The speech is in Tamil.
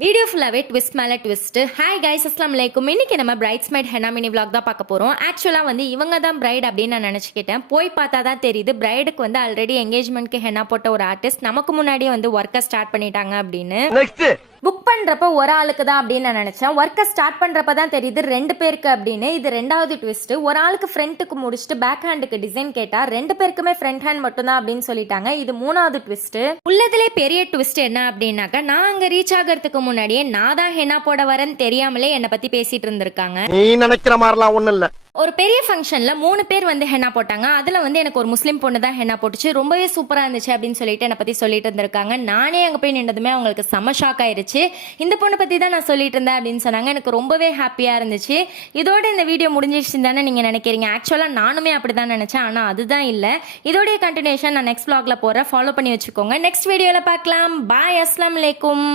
வீடியோ ஃபுல்லாகவே ட்விஸ்ட் மேலே ட்விஸ்ட். ஹாய் கைஸ், அஸ்லாம் வலைக்கும். இன்னைக்கு நம்ம பிரைட்ஸ்மைட் ஹெனா மினி விளாக் தான் பார்க்க போகிறோம். ஆக்சுவலாக வந்து இவங்க தான் பிரைட் அப்படின்னு நான் நினச்சிக்கிட்டேன். போய் பார்த்தா தான் தெரியுது பிரைடுக்கு வந்து ஆல்ரெடி என்கேஜ்மெண்ட்க்கு ஹெனா போட்ட ஒரு ஆர்டிஸ்ட் நமக்கு முன்னாடியே வந்து ஒர்க்கை ஸ்டார்ட் பண்ணிட்டாங்க அப்படின்னு. புக் பண்றப்ப ஒரு ஆளுக்கு தான் அப்படின்னு நான் நினைச்சேன். ஒர்க்கை ஸ்டார்ட் பண்றப்ப தான் தெரியுது 2 பேருக்கு அப்படின்னு. இது 2வது ட்விஸ்ட். ஒரு ஆளுக்கு ஃப்ரண்ட்டுக்கு முடிச்சுட்டு பேக் ஹேண்டுக்கு டிசைன் கேட்டா 2 பேருக்குமே ஃப்ரண்ட் ஹேண்ட் மட்டும் தான் அப்படின்னு சொல்லிட்டாங்க. இது 3வது ட்விஸ்ட். உள்ளதுலே பெரிய ட்விஸ்ட் என்ன அப்படின்னாக்கா, நான் அங்க ரீச் ஆகிறதுக்கு முன்னாடியே நான் தான் ஹெனா போட வரேன்னு தெரியாமலே என்னை பத்தி பேசிட்டு இருந்திருக்காங்க. நீ நினைக்கிற மாதிரிலாம் ஒண்ணும் இல்ல. ஒரு பெரிய ஃபங்க்ஷனில் 3 பேர் வந்து ஹெனா போட்டாங்க. அதில் வந்து எனக்கு ஒரு முஸ்லீம் பொண்ணு தான் ஹெனா போட்டுச்சு. ரொம்பவே சூப்பராக இருந்துச்சு அப்படின்னு சொல்லிட்டு என்னை பற்றி சொல்லிட்டு இருந்திருக்காங்க. நானே அங்கே போய் நின்றதுமே அவங்களுக்கு செம ஷாக் ஆயிருச்சு. இந்த பொண்ணை பற்றி தான் நான் சொல்லிட்டு இருந்தேன் அப்படின்னு சொன்னாங்க. எனக்கு ரொம்பவே ஹாப்பியாக இருந்துச்சு. இதோட இந்த வீடியோ முடிஞ்சிருச்சுன்னு தானே நீங்கள் நினைக்கிறீங்க. ஆக்சுவலாக நானுமே அப்படி தான் நினச்சேன். ஆனால் அதுதான் இல்லை. இதோடைய கண்டினியூஷன் நான் நெக்ஸ்ட் vlogல போகிறேன். ஃபாலோ பண்ணி வச்சுக்கோங்க. நெக்ஸ்ட் வீடியோவில் பார்க்கலாம். பாய், அஸ்லாம் வலைக்கும்.